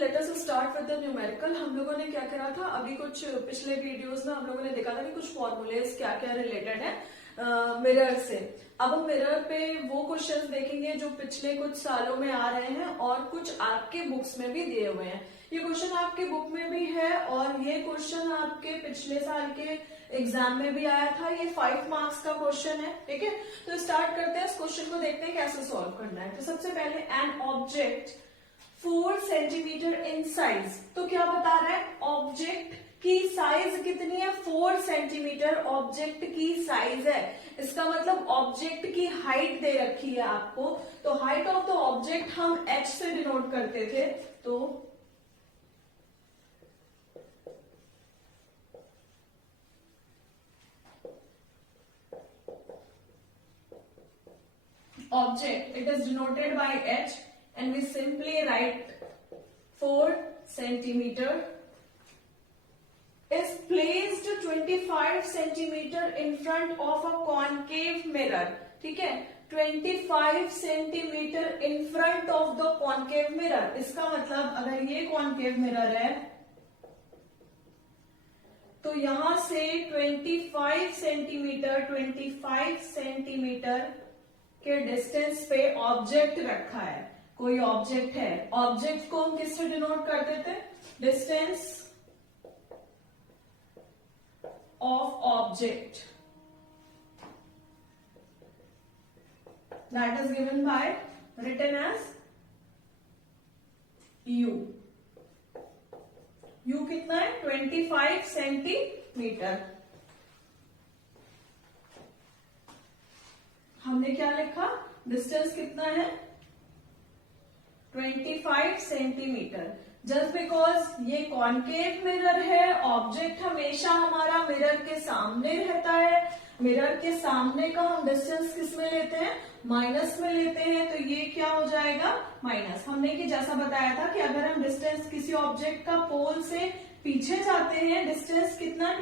Let us start with the numerical. हम लोगों ने क्या करा था, अभी कुछ पिछले वीडियोस में हम लोगों ने देखा था कि कुछ फॉर्मूलेज क्या क्या रिलेटेड है मिरर से। अब हम मिरर पे वो क्वेश्चंस देखेंगे जो पिछले कुछ सालों में आ रहे हैं और कुछ आपके बुक्स में भी दिए हुए हैं। ये क्वेश्चन आपके बुक में भी है और ये क्वेश्चन आपके पिछले साल के एग्जाम में भी आया था। ये 5 मार्क्स का क्वेश्चन है, ठीक है। तो स्टार्ट करते हैं, इस क्वेश्चन को देखते हैं कैसे सॉल्व करना है। तो सबसे पहले an object 4 centimetre in size, तो क्या बता रहा है, ऑब्जेक्ट की साइज कितनी है, 4 सेंटीमीटर ऑब्जेक्ट की साइज है। इसका मतलब ऑब्जेक्ट की हाइट दे रखी है आपको। तो हाइट ऑफ द ऑब्जेक्ट हम h से डिनोट करते थे। तो object, it is denoted by h and we simply write 4 centimeter is placed 25 centimeter in front of a concave mirror, ठीक है। 25 centimetre in front of the concave mirror, इसका मतलब अगर ये कॉन्केव मिरर है तो यहां से 25 सेंटीमीटर के डिस्टेंस पे ऑब्जेक्ट रखा है। कोई ऑब्जेक्ट है, ऑब्जेक्ट को हम किससे डिनोट करते थे, distance of object, that is given by written as u। u कितना है, 25 सेंटीमीटर। हमने क्या लिखा, डिस्टेंस कितना है, 25 सेंटीमीटर। जस्ट बिकॉज ये कॉन्केव मिरर है, ऑब्जेक्ट हमेशा हमारा मिरर के सामने रहता है। मिरर के सामने का हम डिस्टेंस किस में लेते हैं, माइनस में लेते हैं। तो ये क्या हो जाएगा, माइनस। हमने कि जैसा बताया था कि अगर हम डिस्टेंस किसी ऑब्जेक्ट का पोल से पीछे जाते हैं, डिस्टेंस कितना,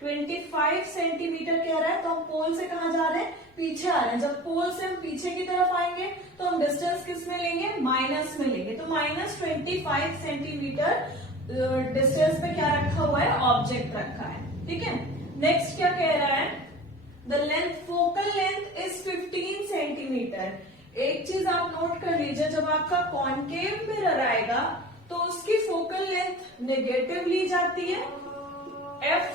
25 सेंटीमीटर कह रहा है, तो हम पोल से कहां जा रहे हैं, पीछे आ रहे हैं। जब पोल से हम पीछे की तरफ आएंगे तो हम डिस्टेंस किस में लेंगे, माइनस में लेंगे। तो माइनस 25 सेंटीमीटर डिस्टेंस पे क्या रखा हुआ है, ऑब्जेक्ट रखा है, ठीक है। नेक्स्ट क्या कह रहा है, the length, focal length is 15 centimetre. एक चीज आप नोट कर लीजिए, जब आपका कॉन्केव मिरर आएगा तो उसकी फोकल लेंथ नेगेटिव ली जाती है, f,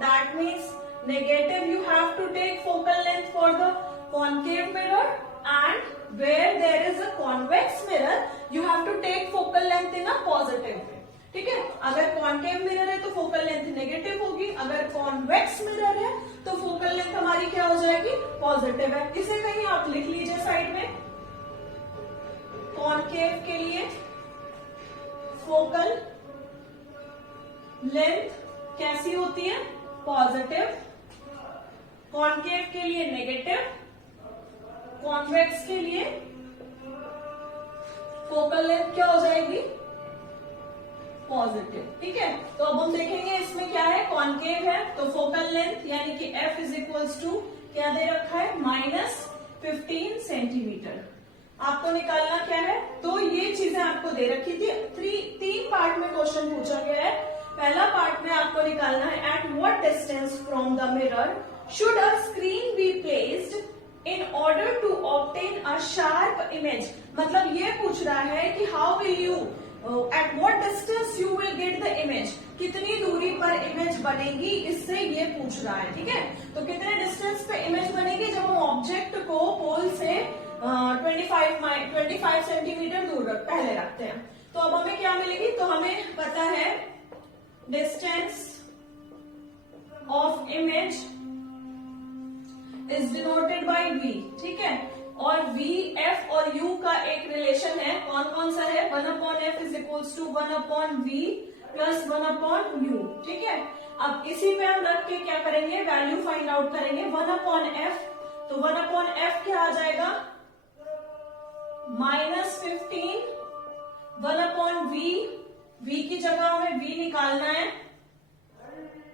that means negative you have to take focal length for the concave mirror, and where there is a convex mirror you have to take focal length in a positive way, ठीक है। अगर concave mirror है तो focal length negative होगी, अगर convex mirror है तो focal length हमारी क्या हो जाएगी, पॉजिटिव है। इसे कहीं आप लिख लीजिए साइड में, कॉन्केव के लिए फोकल लेंथ कैसी होती है, पॉजिटिव, कॉन्केव के लिए नेगेटिव, कॉन्वेक्स के लिए फोकल लेंथ क्या हो जाएगी, पॉजिटिव, ठीक है। तो अब हम देखेंगे इसमें क्या है, कॉन्केव है तो फोकल लेंथ यानी कि f इज इक्वल्स टू क्या दे रखा है, -15 सेंटीमीटर। आपको निकालना क्या है, तो ये चीजें आपको दे रखी थी। 3 पार्ट में क्वेश्चन पूछा गया है। पहला पार्ट में आपको निकालना है, at what distance from the mirror should a screen be placed in order to obtain a sharp image. मतलब ये पूछ रहा है कि how will you, at what distance you will get the image, कितनी दूरी पर इमेज बनेगी, इससे ये पूछ रहा है, ठीक है। तो कितने डिस्टेंस पे इमेज बनेगी, जब हम ऑब्जेक्ट को पोल से 25 सेंटीमीटर दूर पहले रखते हैं। तो अब हमें क्या मिलेगी, तो हमें पता है distance of image is denoted by v, ठीक है। और v, f और u का एक रिलेशन है, कौन कौन सा है, 1/f is equals to 1/v plus 1/u, ठीक है। अब इसी पे हम रख के क्या करेंगे, वैल्यू फाइंड आउट करेंगे, 1/f। तो 1/f क्या आ जाएगा, -15, 1/v, v की जगह हमें v निकालना है,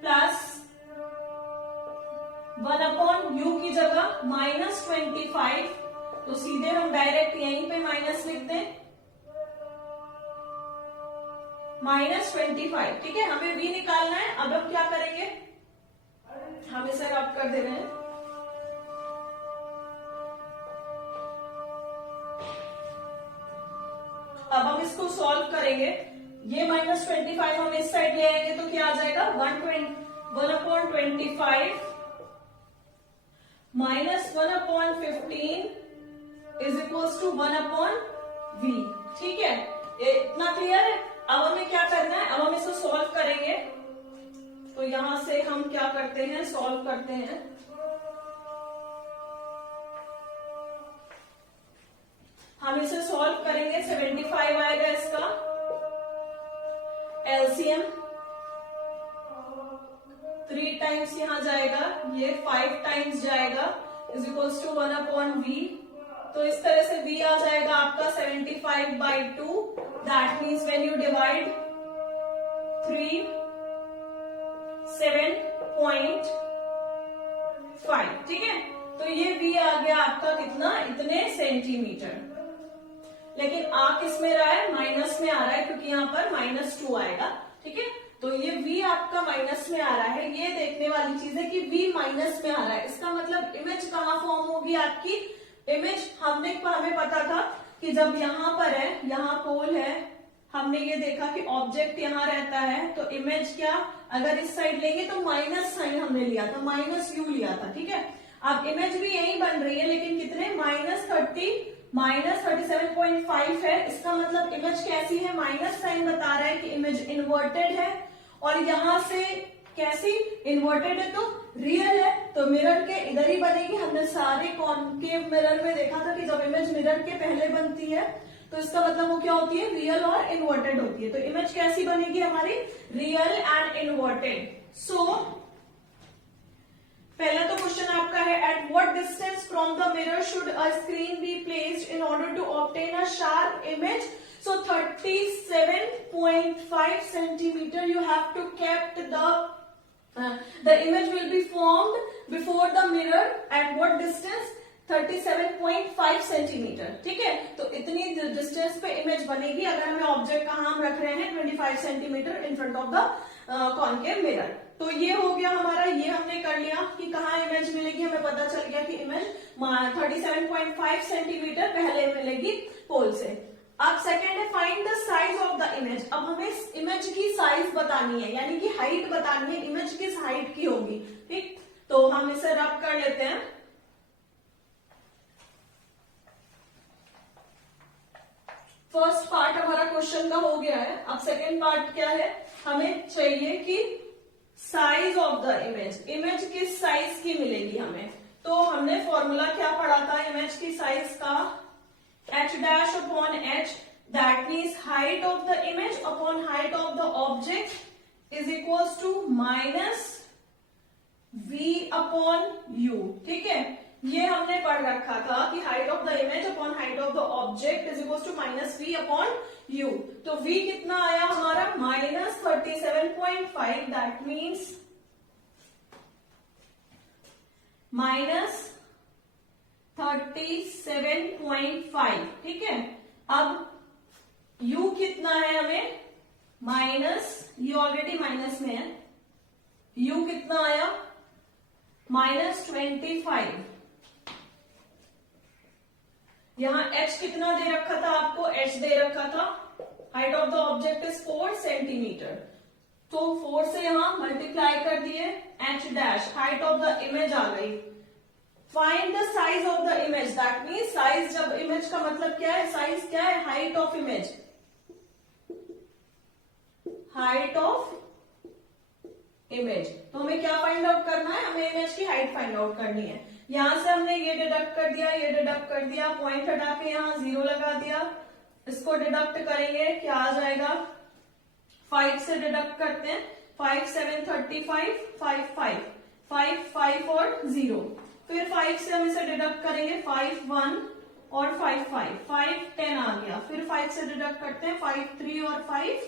प्लस 1/u की जगह -25, तो सीधे हम डायरेक्ट यहीं पे माइनस लिखते हैं, -25, ठीक है। हमें v निकालना है। अब हम क्या करेंगे, हम इसे रब कर दे रहे हैं। अब हम इसको सॉल्व करेंगे। ये -25 हम इस साइड ले आएंगे तो क्या आ जाएगा, 1/25 -1/15 इज इक्वल्स टू 1/v, ठीक है। ये इतना क्लियर है। अब हमें क्या करना है, अब हम इसको सॉल्व करेंगे। तो यहां से हम क्या करते हैं, सॉल्व करते हैं। हम इसे सॉल्व करेंगे, 75 आएगा इसका एलसीएम, 3 टाइम्स यहां जाएगा, ये 5 टाइम्स जाएगा, इज इक्वल्स टू 1/v। तो इस तरह से v आ जाएगा आपका 75/2। That means when you divide 3, 7.5, ठीक है। तो ये v आ गया आपका कितना, इतने सेंटीमीटर। लेकिन आ किस में रहा है, माइनस में आ रहा है, क्योंकि यहाँ पर -2 आएगा, ठीक है। तो ये v आपका माइनस में आ रहा है। ये देखने वाली चीज है कि v माइनस में आ रहा है, इसका मतलब इमेज कहाँ फॉर्म होगी आपकी। इमेज हमें पता था कि जब यहाँ पर है, यहाँ पोल है, हमने ये देखा कि ऑब्जेक्ट यहाँ रहता है, तो इमेज क्या, अगर इस साइड लेंगे तो माइनस साइन हमने लिया था, -u लिया था, ठीक है। अब इमेज भी यही बन रही है, लेकिन कितने, -37.5 है। इसका मतलब इमेज कैसी है, माइनस साइन बता रहा है कि इमेज इन्वर्टेड है। और यहां से कैसी, इन्वर्टेड है तो रियल है, तो मिरर के इधर ही बनेगी। हमने सारे कॉनकेव मिरर में देखा था कि जब इमेज मिरर के पहले बनती है तो इसका मतलब वो क्या होती है, रियल और इन्वर्टेड होती है। तो इमेज कैसी बनेगी हमारी, रियल एंड इन्वर्टेड। सो पहला तो क्वेश्चन आपका है, at what distance from the mirror should a screen be placed in order to obtain a sharp image. So 37.5 centimeter you have to kept the image will be formed before the mirror at what distance, 37.5 centimetre, ठीक है। तो इतनी distance पे image बनेगी अगर हमें object कहाँ हम रख रहे हैं, 25 centimetre in front of the concave mirror. तो ये हो गया हमारा, ये हमने कर लिया कि कहाँ इमेज मिलेगी, हमें पता चल गया कि इमेज 37.5 सेंटीमीटर पहले मिलेगी पोल से। अब सेकेंड है, find the size of the image. अब हमें इमेज की साइज बतानी है, यानी कि हाइट बतानी है, इमेज किस हाइट की होगी, ठीक। तो हम इसे रब कर लेते हैं। फर्स्ट पार्ट हमारा क्वेश्चन का हो गया है। अब सेकेंड पार्ट क्या है, हमें चाहिए कि size of the image, image किस साइज की मिलेगी हमें। तो हमने फॉर्मूला क्या पढ़ा था इमेज की साइज का, h dash upon h, that means height of the image upon height of the object is equals to minus v upon u, ठीक है। ये हमने पढ़ रखा था कि height of the image upon height of the object is equals to minus v upon u। तो v कितना आया हमारा, -37.5, that means -37.5, ठीक है। अब u कितना है हमें, माइनस, ये ऑलरेडी माइनस में है, u कितना आया, -25। यहां h कितना दे रखा था आपको, h दे रखा था, height of the object is 4 centimetre, तो 4 से यहां मल्टीप्लाई कर दिए, h dash, height of the image आ गई। Find the size of the image, that means size, जब इमेज का मतलब क्या है, साइज क्या है, height of image, height of image. तो हमें क्या फाइंड आउट करना है, हमें इमेज की हाइट फाइंड आउट करनी है। यहां से हमने ये डिडक्ट कर दिया, ये डिडक्ट कर दिया, पॉइंट हटा के यहां 0 लगा दिया, इसको डिडक्ट करेंगे, क्या आ जाएगा, 5 से डिडक्ट करते हैं, 5 7 35, 5 5 5 5 और 0, फिर 5 से हम इसे डिडक्ट करेंगे, 5 1 और 5 5 5 10 आ गया, फिर 5 से डिडक्ट करते हैं, 5 3 और 5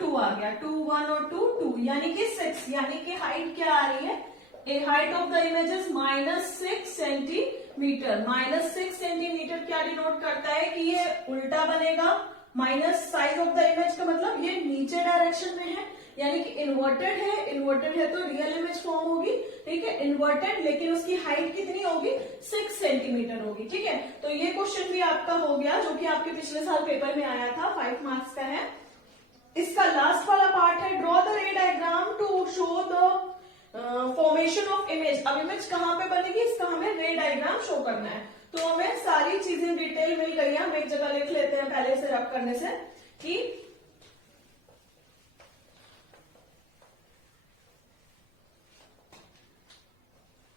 2 आ गया, 2 1 और 2 2, यानी कि 6, यानी कि हाइट क्या आ रही है, height of the image is -6 centimetre. -6 centimetre क्या डिनोट करता है कि ये उल्टा बनेगा, minus size of the image का मतलब ये नीचे डायरेक्शन में है, यानी कि इन्वर्टेड है तो रियल इमेज फॉर्म होगी, ठीक है, इन्वर्टेड, लेकिन उसकी हाइट कितनी होगी, 6 सेंटीमीटर होगी, ठीक है। तो ये क्वेश्चन भी आपका हो गया, जो कि आपके पिछले साल पेपर में आया था, 5 मार्क्स का है। इसका लास्ट वाला पार्ट है, draw the ray diagram to show the formation of image. अब इमेज कहाँ पे बनेगी, इसका हमें रे डायग्राम शो करना है। तो हमें सारी चीजें डिटेल मिल गई है, हम एक जगह लिख लेते हैं पहले से रब करने से कि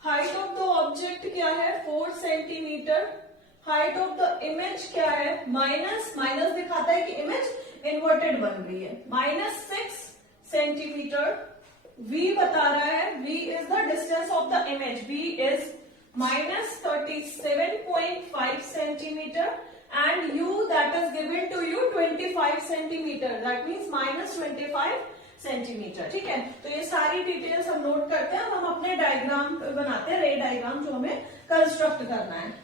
हाइट ऑफ द ऑब्जेक्ट क्या है, 4 centimetre, height of the image क्या है, माइनस दिखाता है कि इमेज इन्वर्टेड बन रही है, -6 सेंटीमीटर। V बता रहा है, V is the distance of the image, V is -37.5 centimetre and U that is given to you 25 centimetre, that means -25 centimetre, ठीक है। तो ये सारी डिटेल्स हम नोट करते हैं, हम अपने डायग्राम बनाते हैं, रे डायग्राम जो हमें कंस्ट्रक्ट करना है।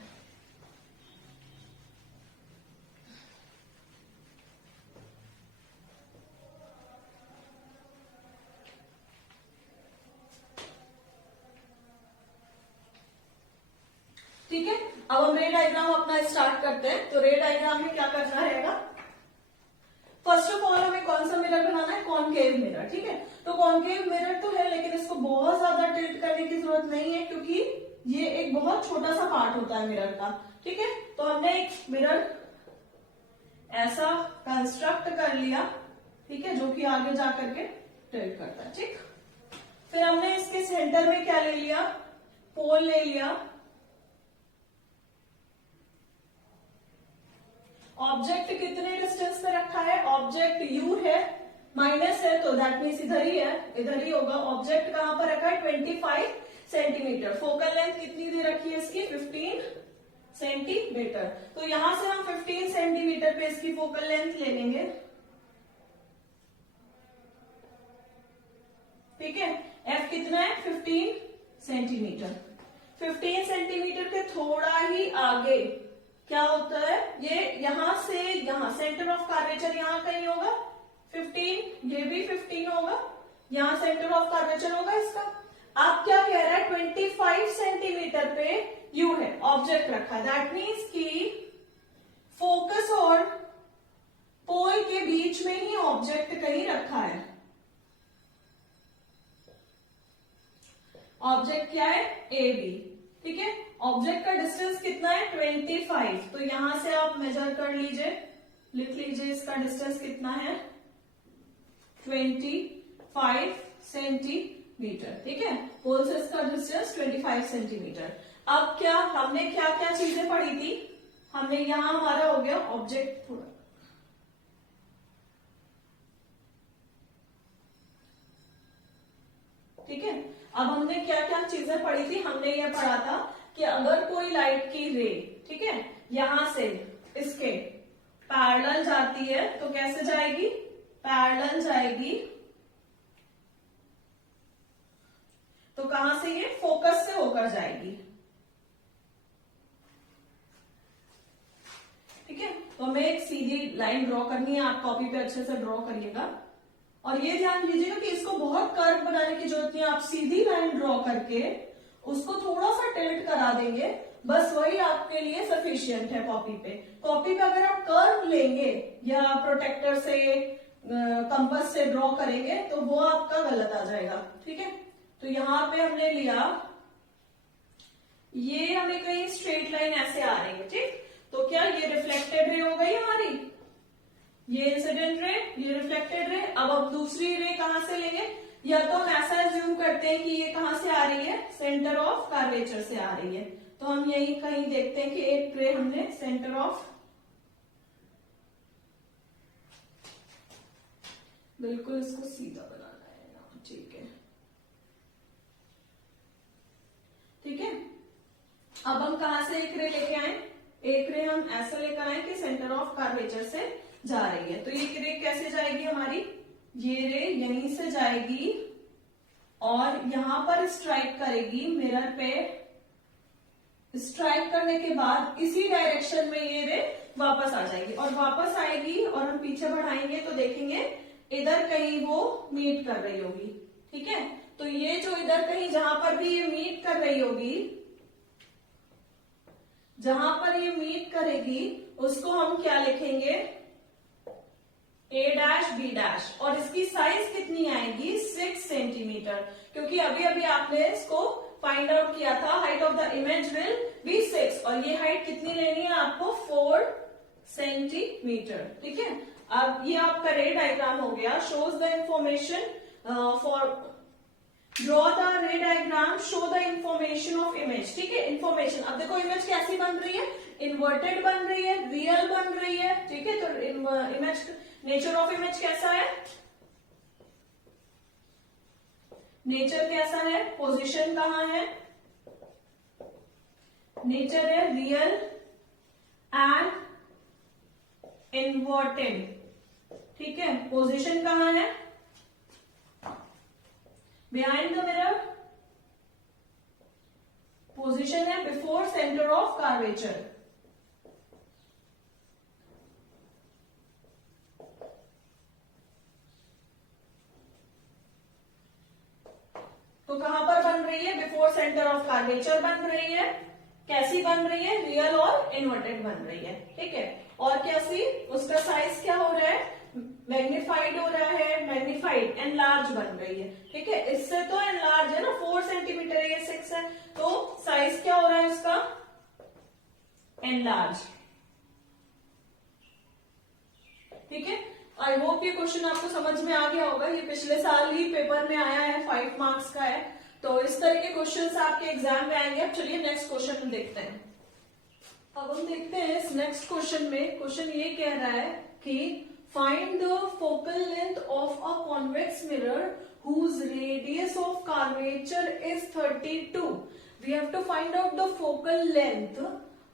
ठीक है, अब हम रे डायग्राम अपना स्टार्ट करते हैं। तो रे डायग्राम में क्या करना रहेगा, फर्स्ट ऑफ ऑल हमें कौन सा मिरर बनाना है, कॉनकेव मिरर, ठीक है। तो कॉनकेव मिरर तो है, लेकिन इसको बहुत ज्यादा टिल्ट करने की जरूरत नहीं है, क्योंकि ये एक बहुत छोटा सा पार्ट होता है मिरर का, ठीक है। तो हमने एक मिरर ऐसा कंस्ट्रक्ट कर लिया, ठीक है, जो कि आगे जाकर के टिल्ट करता है, ठीक। फिर हमने इसके सेंटर में क्या ले लिया, पोल ले लिया, ऑब्जेक्ट कितने डिस्टेंस पे रखा है, ऑब्जेक्ट U है, माइनस है तो दैट मीन्स इधर ही है, इधर ही होगा। ऑब्जेक्ट कहां पर रखा है, 25 सेंटीमीटर। फोकल लेंथ कितनी दे रखी है इसकी, 15 सेंटीमीटर। तो यहां से हम 15 सेंटीमीटर पे इसकी फोकल लेंथ ले लेंगे, ठीक है। F कितना है, 15 सेंटीमीटर। 15 सेंटीमीटर के थोड़ा ही आगे क्या होता है, ये यहां से यहां सेंटर ऑफ कर्वेचर यहां कहीं होगा, 15, ये भी 15 होगा, यहां सेंटर ऑफ कर्वेचर होगा इसका। आप क्या कह रहा है, 25 सेंटीमीटर पे U है, ऑब्जेक्ट रखा है, दैट मीन्स कि फोकस और पोल के बीच में ही ऑब्जेक्ट कहीं रखा है। ऑब्जेक्ट क्या है, AB, ठीक है। ऑब्जेक्ट का डिस्टेंस कितना है, 25। तो यहां से आप मेजर कर लीजिए, लिख लीजिए इसका डिस्टेंस कितना है, 25 सेंटीमीटर, ठीक है। पोल से इसका डिस्टेंस 25 सेंटीमीटर। अब क्या हमने क्या क्या चीजें पढ़ी थी, हमने यहां हमारा हो गया ऑब्जेक्ट, थोड़ा ठीक है। अब हमने क्या क्या चीजें पढ़ी थी, हमने ये पढ़ा था कि अगर कोई लाइट की रे, ठीक है, यहां से इसके पैरेलल जाती है तो कैसे जाएगी, पैरेलल जाएगी, तो कहां से, ये फोकस से होकर जाएगी, ठीक है। तो हमें एक सीधी लाइन ड्रॉ करनी है, आप कॉपी पे अच्छे से ड्रॉ करिएगा, और ये ध्यान दीजिएगा कि इसको बहुत कर्व बनाने की जरूरत नहीं है, आप सीधी लाइन ड्रॉ करके उसको थोड़ा सा टिल्ट करा देंगे, बस वही आपके लिए सफिशियंट है। कॉपी पे अगर आप कर्व लेंगे या प्रोटेक्टर से कंपास से ड्रॉ करेंगे तो वो आपका गलत आ जाएगा, ठीक है। तो यहां पे हमने लिया, ये हमें कहीं स्ट्रेट लाइन ऐसे आ रही है, ठीक। तो क्या ये रिफ्लेक्टेड रे हो गई हमारी, ये इंसिडेंट रे, ये रिफ्लेक्टेड रे। अब दूसरी रे कहां से लेंगे, या तो हम ऐसा एज्यूम करते हैं कि ये कहां से आ रही है, सेंटर ऑफ कर्वेचर से आ रही है। तो हम यही कहीं देखते हैं कि एक रे हमने सेंटर ऑफ, बिल्कुल इसको सीधा बनाना है, ठीक है, ठीक है। अब हम कहां से एक रे लेके आए, एक रे हम ऐसा लेकर आए कि सेंटर ऑफ कर्वेचर से जा रही है। तो ये रे कैसे जाएगी हमारी, ये रे यहीं से जाएगी और यहां पर स्ट्राइक करेगी मिरर पे, स्ट्राइक करने के बाद इसी डायरेक्शन में ये रे वापस आ जाएगी, और वापस आएगी और हम पीछे बढ़ाएंगे तो देखेंगे इधर कहीं वो मीट कर रही होगी। ठीक है, तो ये जो इधर कहीं जहां पर भी ये मीट कर रही होगी, जहां पर ये मीट करेगी उसको हम क्या लिखेंगे, A डैश B डैश, और इसकी साइज कितनी आएगी 6 सेंटीमीटर, क्योंकि अभी अभी आपने इसको फाइंड आउट किया था height of the image will be 6, और ये हाइट कितनी लेनी है आपको 4 सेंटीमीटर। ठीक है, अब ये आपका रे डायग्राम हो गया, shows the information for draw the ray diagram, show the information of image. ठीक है, इंफॉर्मेशन, अब देखो इमेज कैसी बन रही है, इन्वर्टेड बन रही है, रियल बन रही है। ठीक है, तो इमेज, नेचर ऑफ इमेज कैसा है, नेचर कैसा है, पोजीशन कहां है, नेचर है रियल एंड इन्वर्टेड। ठीक है, पोजीशन कहां है, बिहाइंड द मिरर, पोजीशन है बिफोर सेंटर ऑफ कर्वेचर। तो कहां पर बन रही है, बिफोर सेंटर ऑफ कर्वेचर बन रही है। कैसी बन रही है, रियल और इन्वर्टेड बन रही है। ठीक है, और कैसी, उसका साइज क्या हो रहा है, मैग्निफाइड हो रहा है, मैग्निफाइड एनलार्ज बन रही है। ठीक है, इससे तो एनलार्ज है ना, 4 सेंटीमीटर है, ये 6 है, तो साइज क्या हो रहा है उसका, एनलार्ज। ठीक है, आई होप ये क्वेश्चन आपको समझ में आ गया होगा, ये पिछले साल ही पेपर में आया है, 5 मार्क्स का है, तो इस तरह के क्वेश्चंस आपके एग्जाम में आएंगे। अब चलिए नेक्स्ट क्वेश्चन देखते हैं। अब हम देखते हैं इस नेक्स्ट क्वेश्चन में, क्वेश्चन ये कह रहा है कि find the focal length of a convex mirror whose radius of curvature is 32. We have to find out the focal length.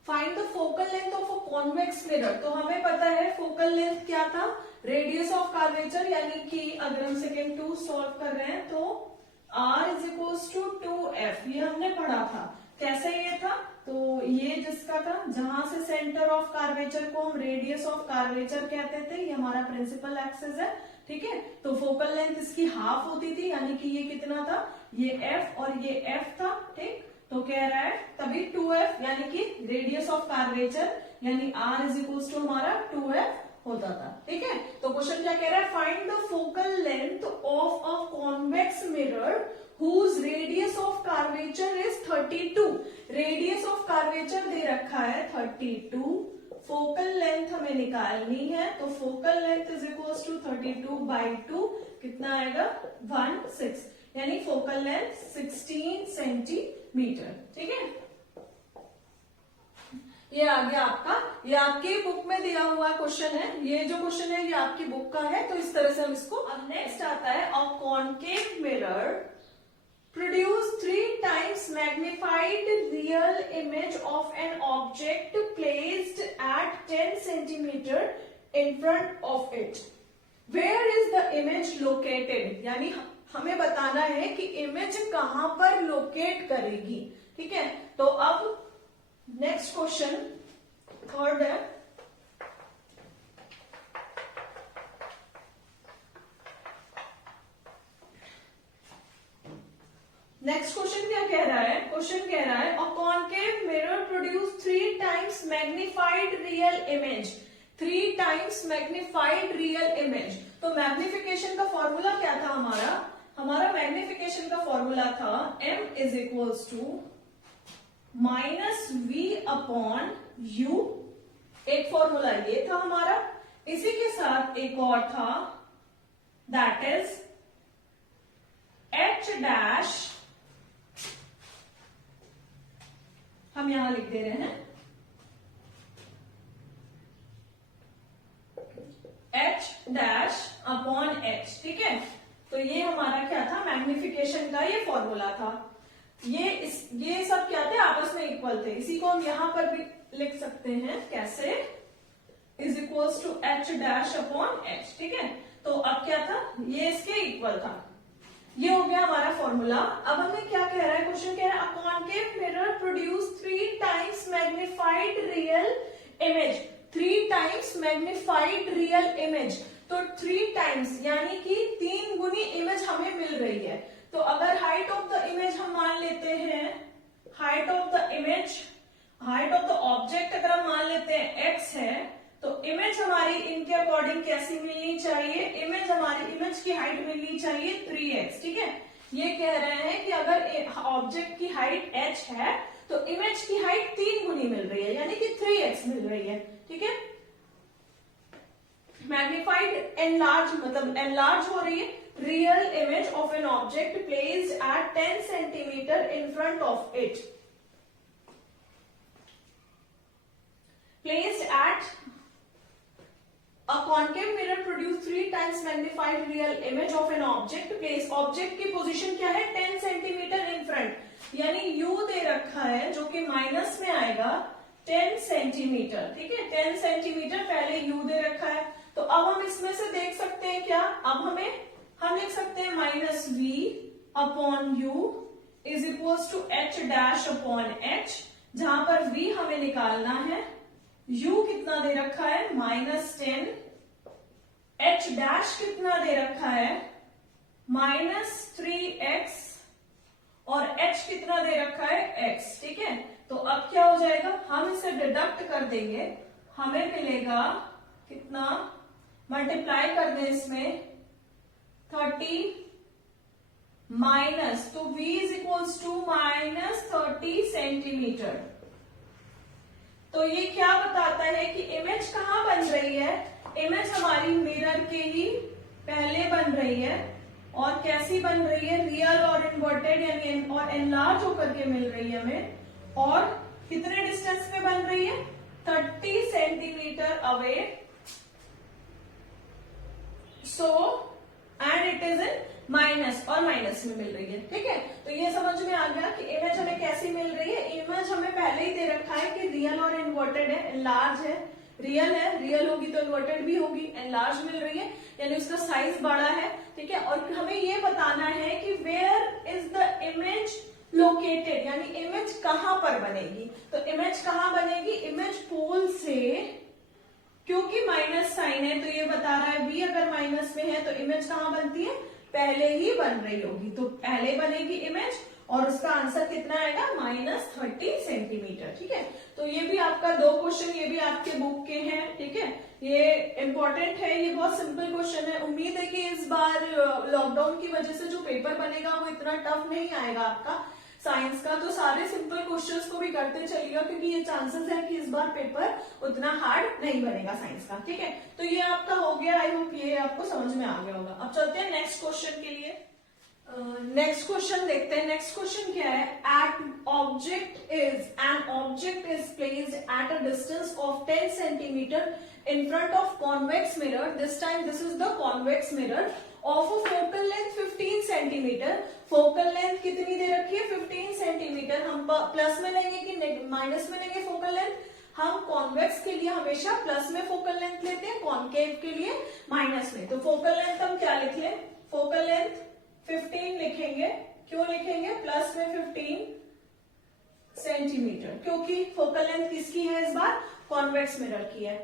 Find the focal length of a convex mirror. तो हमें पता है focal length क्या था, radius of curvature, यानी कि अगर हम सेकेंड 2 सॉल्व कर रहे हैं तो R is equals to 2F, ये हमने पढ़ा था। कैसे ये था, तो ये जिसका था, जहां से सेंटर ऑफ कर्वेचर को हम रेडियस ऑफ कर्वेचर कहते थे, ये हमारा प्रिंसिपल एक्सिस है। ठीक है, तो फोकल लेंथ इसकी हाफ होती थी, यानी कि ये कितना था, ये F और ये F था। ठीक, तो कह रहा है तभी 2F, यानी कि रेडियस ऑफ कर्वेचर, यानी R इज इक्वल टू हमारा 2F होता था। ठीक है, तो क्वेश्चन क्या कह रहा है, find the focal length of a convex mirror whose radius of curvature is 32. Radius of curvature दे रखा है 32, फोकल लेंथ हमें निकालनी है, तो focal length is equal to 32/2, कितना आएगा 16, यानी फोकल लेंथ 16 सेंटीमीटर। ठीक है, ये आ गया आपका, ये आपकी बुक में दिया हुआ क्वेश्चन है, ये जो क्वेश्चन है ये आपकी बुक का है, तो इस तरह से हम इसको। अब नेक्स्ट आता है, a concave mirror produce 3 times magnified real image of an object placed at 10 centimeter in front of it. Where is the image located? यानी हमें बताना है कि इमेज कहां पर लोकेट करेगी। ठीक है, तो अब नेक्स्ट क्वेश्चन थर्ड है, नेक्स्ट क्वेश्चन क्या कह रहा है, क्वेश्चन कह रहा है, a concave mirror produce 3 times magnified real image, 3 times magnified real image. तो मैग्निफिकेशन का फॉर्मूला क्या था हमारा मैग्निफिकेशन का फॉर्मूला था m is equals to -v/u, एक फॉर्मूला ये था हमारा, इसी के साथ एक और था, दैट इज h डैश, हम यहां लिख दे रहे हैं h'/h। ठीक है, तो ये हमारा क्या था, मैग्निफिकेशन का ये फॉर्मूला था। ये सब क्या थे, आपस में इक्वल थे, इसी को हम यहां पर भी लिख सकते हैं, कैसे, इज इक्वल्स टू h'/h। ठीक है, तो अब क्या था, ये इसके इक्वल था, ये हो गया हमारा फॉर्मूला। अब हमें क्या कह रहा है, क्वेश्चन कह रहा है, a concave mirror produce 3 times magnified real image. 3 times magnified real image, तो 3 टाइम्स यानी कि 3 गुनी इमेज हमें मिल रही है। तो अगर हाइट ऑफ द इमेज हम मान लेते हैं, height of the image, height of the object अगर हम मान लेते हैं x है, तो इमेज हमारी इनके अकॉर्डिंग कैसी मिलनी चाहिए, इमेज हमारी इमेज की हाइट मिलनी चाहिए 3x। ठीक है, ये कह रहे हैं कि अगर ऑब्जेक्ट की हाइट h है तो इमेज की हाइट 3 गुनी मिल रही है, यानी कि 3x मिल रही है। ठीक है, मैग्निफाइड एनलार्ज मतलब एनलार्ज हो रही है, real image of an object placed at 10 centimetre in front of it, placed at a concave mirror produce 3 times magnified real image of an object place। Object की position क्या है, 10 centimetre in front, यानी u दे रखा है जो कि minus में आएगा 10 सेंटीमीटर। ठीक है, 10 सेंटीमीटर पहले u दे रखा है। तो अब हम इसमें से देख सकते हैं क्या, अब हम लिख सकते हैं minus v upon u is equals to h dash upon h, जहां पर v हमें निकालना है, u कितना दे रखा है -10, h डैश कितना दे रखा है -3x और h कितना दे रखा है x। ठीक है, तो अब क्या हो जाएगा, हम इसे डिडक्ट कर देंगे, हमें मिलेगा कितना, मल्टीप्लाई कर दें इसमें 30 माइनस, तो v is equals to -30 centimetre. तो ये क्या बताता है कि इमेज कहां बन रही है, इमेज हमारी मिरर के ही पहले बन रही है, और कैसी बन रही है, रियल और इन्वर्टेड यानी और एनलार्ज होकर के मिल रही है हमें, और कितने डिस्टेंस पे बन रही है, 30 centimetre away. So and it is in minus, और माइनस में मिल रही है। ठीक है, तो ये समझ में आ गया कि इमेज हमें कैसी मिल रही है, इमेज हमें पहले ही दे रखा है कि रियल और इन्वर्टेड है, एनलार्ज है, रियल होगी तो इन्वर्टेड भी होगी, एनलार्ज मिल रही है यानी उसका साइज बड़ा है। ठीक है, और हमें ये बताना है कि where is the image located, यानी इमेज कहां पर बनेगी। तो इमेज कहां बनेगी, इमेज पोल से, क्योंकि माइनस साइन है तो ये बता रहा है v अगर माइनस में है तो इमेज कहां बनती है, पहले ही बन रही होगी, तो पहले बनेगी इमेज, और उसका आंसर कितना आएगा -30 सेंटीमीटर। ठीक है, तो ये भी आपका 2 क्वेश्चन, ये भी आपके बुक के हैं। ठीक है, ये इंपॉर्टेंट है, ये बहुत सिंपल क्वेश्चन है। उम्मीद है कि इस बार लॉकडाउन की वजह से जो पेपर बनेगा वो इतना टफ नहीं आएगा आपका साइंस का, तो सारे सिंपल क्वेश्चंस को भी करते चलिएगा, क्योंकि ये चांसेस है कि इस बार पेपर उतना हार्ड नहीं बनेगा साइंस का। ठीक है, तो ये आपका हो गया, आई होप ये आपको समझ में आ गया होगा। अब चलते हैं नेक्स्ट क्वेश्चन के लिए। नेक्स्ट क्वेश्चन देखते हैं। नेक्स्ट क्वेश्चन क्या है, an object is placed at a distance of 10 centimetre in front of convex mirror. This time this is the convex mirror of a focal length 15 centimeter. Focal length कितनी दे रखी है, 15 centimetre. हम plus में लेंगे कि minus में लेंगे focal length, हम कॉन्वेक्स के लिए हमेशा प्लस में फोकल लेंथ लेते हैं, कॉन्केव के लिए माइनस में। तो फोकल लेंथ हम क्या लिख लें, फोकल लेंथ 15 लिखेंगे। क्यों लिखेंगे, प्लस में 15 सेंटीमीटर, क्योंकि फोकल लेंथ किसकी है इस बार, कॉन्वेक्स मिरर की है।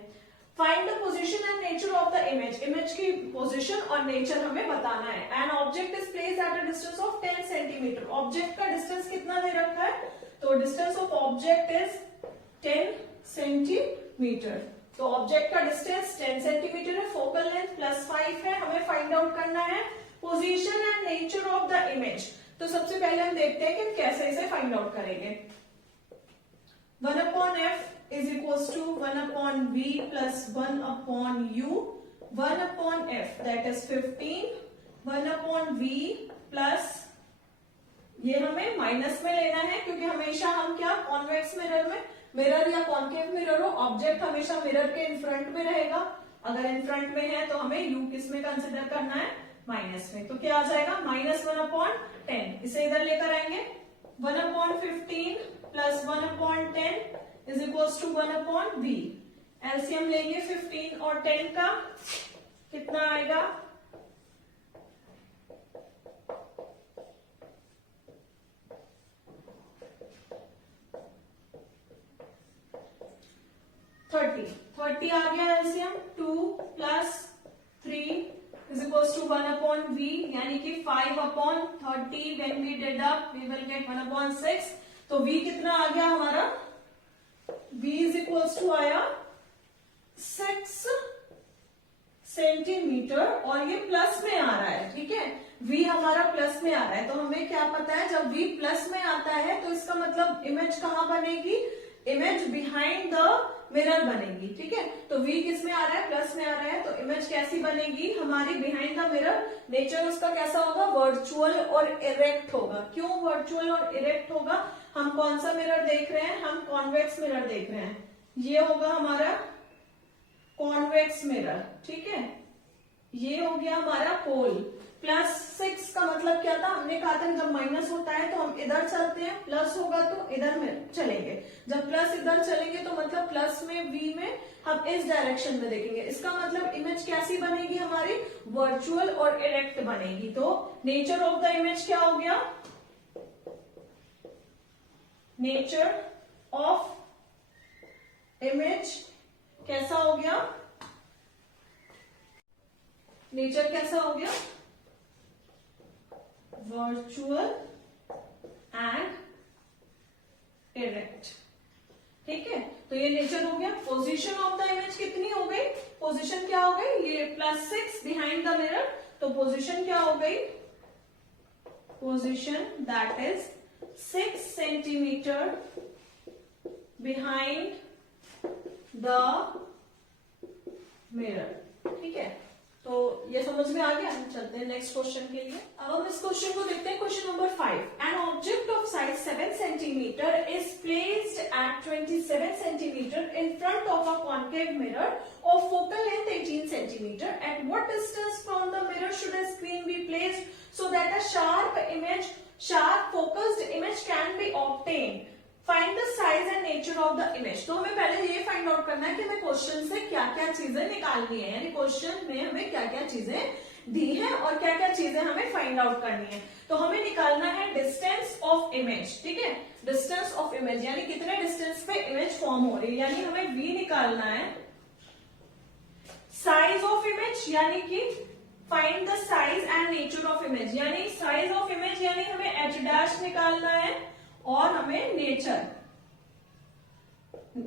Find the position and nature of the image, image की पोजीशन और नेचर हमें बताना है। An object is placed at a distance of 10 centimetre. Object का डिस्टेंस कितना दे रखा है, तो distance of object is 10 centimetre. तो ऑब्जेक्ट का डिस्टेंस 10 सेंटीमीटर है, फोकल लेंथ +5 है, हमें फाइंड आउट करना है position and nature of the image. तो सबसे पहले हम देखते हैं कि कैसे इसे फाइंड आउट करेंगे। 1/f is equals to 1/v plus 1/u, 1/f that is 15, 1/v plus, ये हमें माइनस में लेना है क्योंकि हमेशा हम क्या, कॉन्वेक्स मिरर में, मिरर या कॉन्केव मिरर हो, ऑब्जेक्ट हमेशा मिरर के इन फ्रंट में रहेगा। अगर इन फ्रंट में है तो हमें u किस में कंसिडर करना है, माइनस में। तो क्या आ जाएगा, -1/10, इसे इधर लेकर आएंगे, 1/15 plus 1/10 is equals to 1/v। LCM लेंगे 15 और 10 का, कितना आएगा, 30 30 आ गया LCM, 2 plus 3 is equals to 1 upon v, यानी कि 5 upon 30 when we deduct we will get 1 upon 6. तो v कितना आ गया हमारा, v is equals to आया 6 सेंटीमीटर, और ये प्लस में आ रहा है, ठीक है, v हमारा प्लस में आ रहा है। तो हमें क्या पता है, जब v प्लस में आता है तो इसका मतलब इमेज कहाँ बनेगी, इमेज बिहाइंड द मिरर बनेगी, ठीक है। तो v किस में आ रहा है, प्लस में आ रहा है, तो इमेज कैसी बनेगी हमारी बिहाइंड द मिरर। नेचर उसका कैसा होगा, वर्चुअल और इरेक्ट होगा। क्यों वर्चुअल और इरेक्ट होगा, हम कौन सा मिरर देख रहे हैं, हम कॉन्वेक्स मिरर देख रहे हैं, ये होगा हमारा कॉन्वेक्स मिरर, ठीक है। ये हो गया हमारा पोल। +6 का मतलब क्या था, हमने कहा था जब माइनस होता है तो हम इधर चलते हैं, प्लस होगा तो इधर में चलेंगे, जब प्लस इधर चलेंगे तो मतलब प्लस में v में हम इस डायरेक्शन में देखेंगे। इसका मतलब इमेज कैसी बनेगी हमारी, वर्चुअल और इरेक्ट बनेगी। तो नेचर ऑफ द इमेज क्या हो गया, नेचर ऑफ इमेज कैसा हो गया, नेचर कैसा हो गया, वर्चुअल एंड इरेक्ट, ठीक है। तो ये नेचर हो गया। पोजीशन ऑफ द इमेज कितनी हो गई, पोजीशन क्या हो गई, ये +6 बिहाइंड द मिरर, तो पोजीशन क्या हो गई, position that is 6 centimetre behind the mirror, ठीक है। तो ये समझ में आ गया, हम चलते हैं नेक्स्ट क्वेश्चन के लिए। अब हम इस क्वेश्चन को देखते हैं, question number 5। An object of size 7 centimetre is placed at 27 centimetre in front of a concave mirror of focal length 18 centimetre. Eight what distance from the mirror should a screen be placed so that a sharp focused image can be obtained? Find the size and nature of the image. तो हमें पहले ये find out करना है कि हमें question से क्या क्या चीजें निकालनी है, यानी क्वेश्चन में हमें क्या क्या चीजें दी है और क्या क्या चीजें हमें फाइंड आउट करनी है। तो हमें निकालना है डिस्टेंस ऑफ इमेज, ठीक है, डिस्टेंस ऑफ इमेज यानी कितने डिस्टेंस पे इमेज फॉर्म हो रही है, यानी हमें v निकालना है। साइज ऑफ इमेज यानी कि find the size and nature of image, यानी साइज ऑफ इमेज यानी हमें h' निकालना है और हमें नेचर,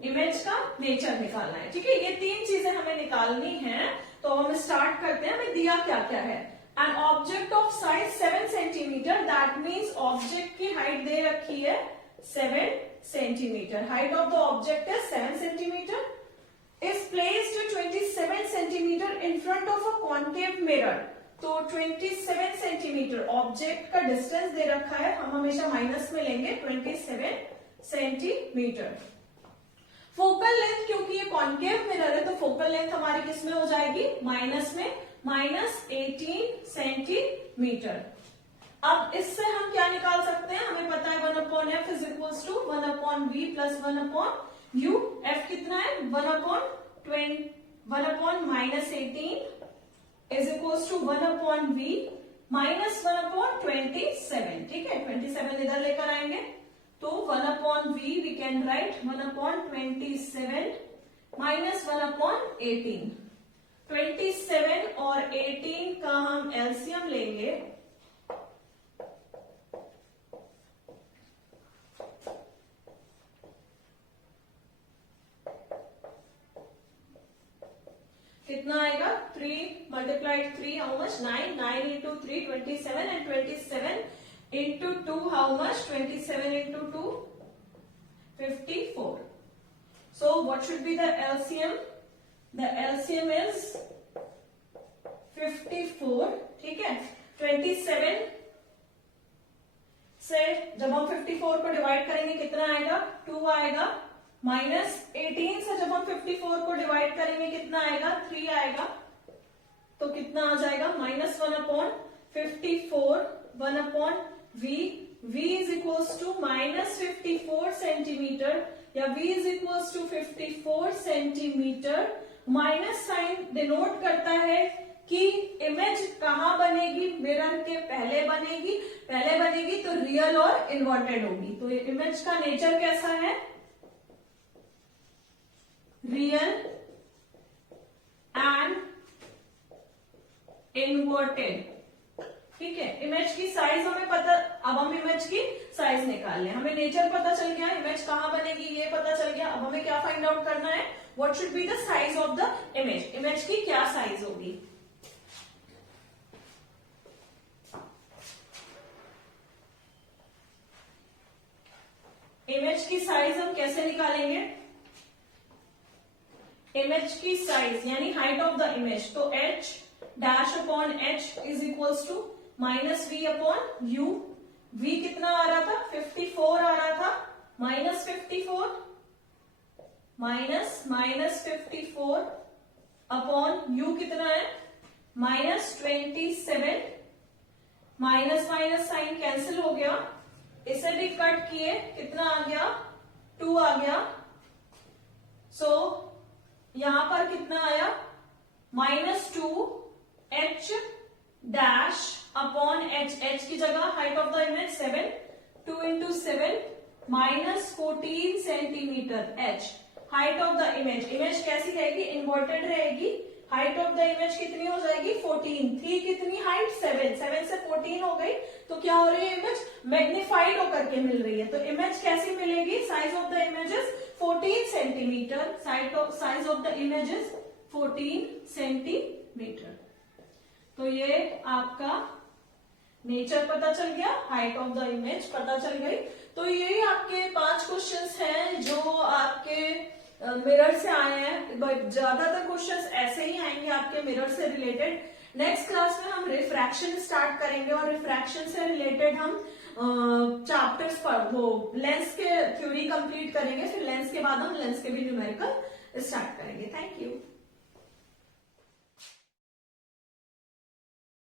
इमेज का नेचर निकालना है, ठीक है। ये तीन चीजें हमें निकालनी है। तो हम स्टार्ट करते हैं, हमें दिया क्या क्या है। An object of size 7 centimetre, that means object की हाइट दे रखी है 7 centimetre, height of the object है 7 centimetre, is placed 27 centimetre in front of a concave mirror. तो 27 सेंटीमीटर ऑब्जेक्ट का डिस्टेंस दे रखा है, हम हमेशा माइनस में लेंगे, 27 सेंटीमीटर। फोकल लेंथ, क्योंकि ये कॉन्केव मिरर है तो फोकल लेंथ हमारी किस में हो जाएगी, माइनस में, -18 सेंटीमीटर। अब इससे हम क्या निकाल सकते हैं, हमें पता है 1/f is equals to 1/v plus 1/u। f कितना है, 1/18 is equals to 1/v minus 1/27, ठीक है। 27 इधर लेकर आएंगे तो 1/v we can write 1/27 minus 1/18। 27 और 18 का हम एलसीएम लेंगे, कितना आएगा, 3 multiplied 3 how much, 9, 9 into 3 27 and 27 into 2 how much, 27 into 2 54. So what should be the LCM, the LCM is 54, ठीक है। 27 से जब हम 54 को डिवाइड करेंगे कितना आएगा, 2 आएगा, -18 से जब हम 54 को डिवाइड करेंगे कितना आएगा, 3 आएगा, तो कितना आ जाएगा, -1/54 1/v, v is equals to -54 centimetre या v is equals to 54 centimetre. Minus sign denote करता है कि इमेज कहां बनेगी, मिरर के पहले बनेगी तो रियल और इन्वर्टेड होगी। तो इमेज का नेचर कैसा है, रियल इन्वर्टेड। ठीक है, इमेज की साइज हमें पता, अब हम इमेज की साइज निकाल लें। हमें नेचर पता चल गया, इमेज कहां बनेगी ये पता चल गया। अब हमें क्या फाइंड आउट करना है, what should be the size of the image, image की क्या साइज होगी। इमेज की साइज हम कैसे निकालेंगे, इमेज की साइज यानी हाइट ऑफ द इमेज, तो h dash upon h is equals to minus v upon u. v कितना आ रहा था, 54 आ रहा था, माइनस 54 माइनस 54 अपॉन u कितना है, minus 27। Minus minus sign cancel हो गया, इसे भी कट किए, कितना आ गया, 2 आ गया। सो यहां पर कितना आया, -2 h डैश अपॉन h की जगह height of the image 7, 2 into 7 -14 centimetre h height of the image. Image कैसी रहेगी, इन्वर्टेड रहेगी। हाइट ऑफ द इमेज कितनी हो जाएगी, 14। थी कितनी हाइट, 7 से 14 हो गई, तो क्या हो रही है, इमेज मैग्निफाइड होकर के मिल रही है। तो इमेज कैसी मिलेगी, size of the image is 14 centimetre, size of the image is 14 centimetre. तो ये आपका नेचर पता चल गया, हाइट ऑफ द इमेज पता चल गई। तो यही आपके 5 क्वेश्चंस हैं जो आपके मिरर से आए हैं। बट ज्यादातर क्वेश्चंस ऐसे ही आएंगे आपके मिरर से रिलेटेड। नेक्स्ट क्लास में हम रिफ्रैक्शन स्टार्ट करेंगे और रिफ्रैक्शन से रिलेटेड हम चैप्टर्स पर वो लेंस के थ्योरी कंप्लीट करेंगे, फिर लेंस के बाद हम लेंस के भी न्यूमेरिकल स्टार्ट करेंगे। Thank you.